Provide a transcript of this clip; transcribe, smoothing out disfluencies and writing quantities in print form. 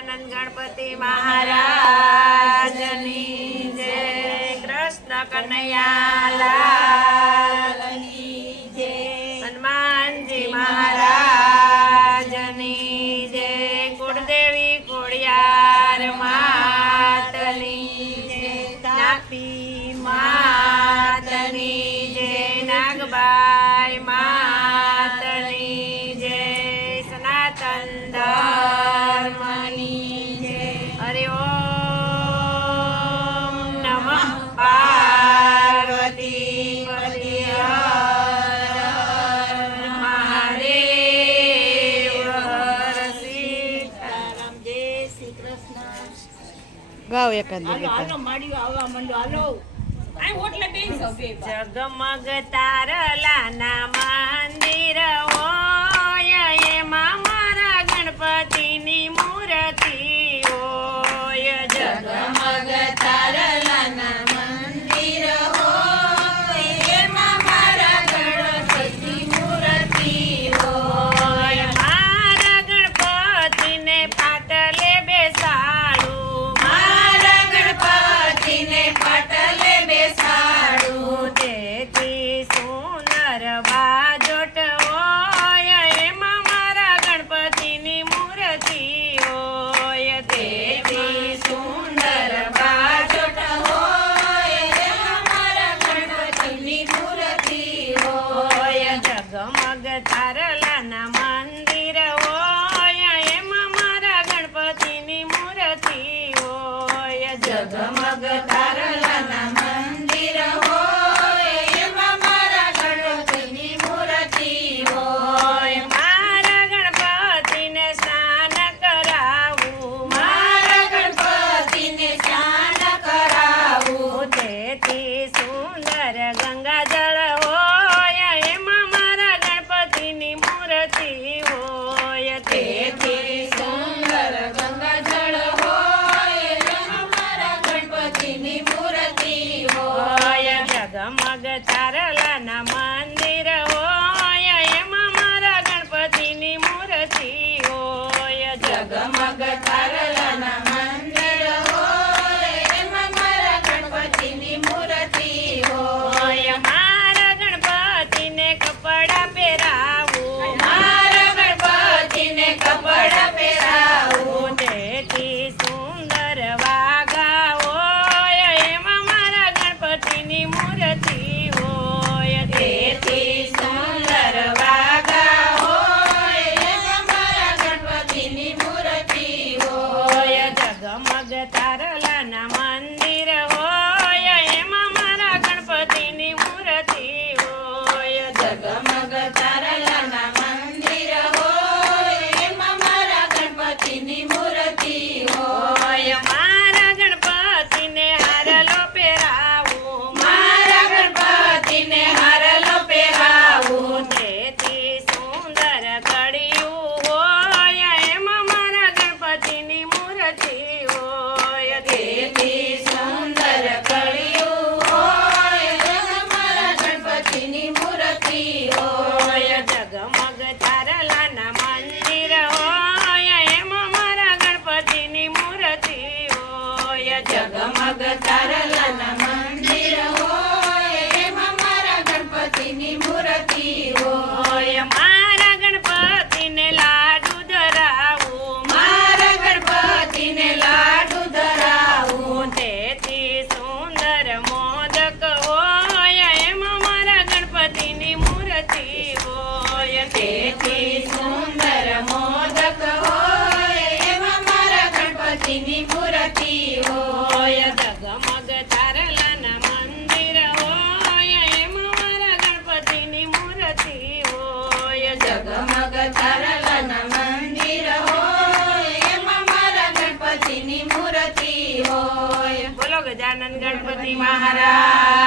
ગજાનન ગણપતિ મહારાજની જય. કૃષ્ણ કનૈયા લાલની જય. હનુમાનજી મહારાજની જય. કુળદેવી કોળિયાર માતની જય. નાગી માતની જય. નાગબાઈ માતની જય. સનાતન ધર્મની જય. હરિ ઓમ નમઃ પાર્વતી પતિ. હર હર મહાદેવ. હર સીતારામ. જય શ્રી કૃષ્ણ. ગાવ એકાદ જગમગ તારલાના મંદિર હોય એમાં મારા ગણપતિની મૂર્તિ હોય. જગમગ તારલાના મંદિર હોય એમાં મારા ગણપતિની મૂર્તિ હોય. મારા ગણપતિને પાટલે બેસાડું. મારા ગણપતિને પાટલે બેસાડું. તેથી સુંદર બાજોટ હોય એમાં મારા ગણપતિની મૂર્તિ હોય. તેથી સુંદર બાજોટ હોય એમાં મારા ગણપતિની મૂર્તિ હોય. જગમગ તારલાના મંદિર હોય એમાં મારા ગણપતિની મૂર્તિ હોય. જગમગ તારલાના મંદિર હોય એમાં મારા ગણપતિની મૂર્તિ હોય. મારા ગણપતિને સ્નાન કરાવું. મારા ગણપતિને સ્નાન કરાવું. તેથી સુંદર ગંગાજળ હોય એમાં મારા ગણપતિની મૂર્તિ હોય. તેથી સુંદર ગંગાજળ હોય એમાં મારા ગણપતિની મૂર્તિ હોય. જગમગ તારલાના મંદિર હોય એમાં મારા ગણપતિની મૂર્તિ હોય. જગમગ તારલાના મંદિર હોય એમાં મારા ગણપતિની મૂર્તિ હોય. મારા ગણપતિને કપડાં પહેરાવું. મારા ગણપતિને કપડાં પહેરાવું. તેથી સુંદર વાઘા હોય એમાં મારા ગણપતિની મૂર્તિ હોય. તેથી સુંદર વાઘા હોય એમાં મારા ગણપતિની મૂર્તિ હોય. જગમગ તારલાના મંદિર હોય એમાં મારા ગણપતિની મૂર્તિ હોય. જગમગ તારલાના મંદિર હોય એમાં મારા ગણપતિની મૂર્તિ હોય. મારા ગણપતિને હારલો પહેરાવું. મારા ગણપતિને હારલો પહેરાવું. તેથી સુંદર કડિયું હોય એમાં મારા ગણપતિની મૂર્તિ હોય. તેથી સુંદર કડિયું હોય એમાં મારા ગણપતિની મૂર્તિ હોય. જગમગ તારલાના મંદિર હોય એમાં મારા ગણપતિની મૂર્તિ હોય. જગમગ તારલાના મંદિર હોય એમાં મારા ગણપતિની મૂર્તિ હોય. મારા ગણપતિને લાડુ ધરાવું. મારા ગણપતિને લાડુ ધરાવું. તેથી સુંદર મોદક હોય એમાં મારા ગણપતિની મૂર્તિ હોય. તેથી સુંદર મોદક હોય એમાં મારા ગણપતિની મૂર્તિ હોય. જગમગ તારલાના મંદિર હોય એમાં મારા ગણપતિની મૂર્તિ હોય. જગમગ તારલાના મંદિર હોય એમાં મારા ગણપતિની મૂર્તિ હોય. બોલો ગજાનન ગણપતિ મહારાજ.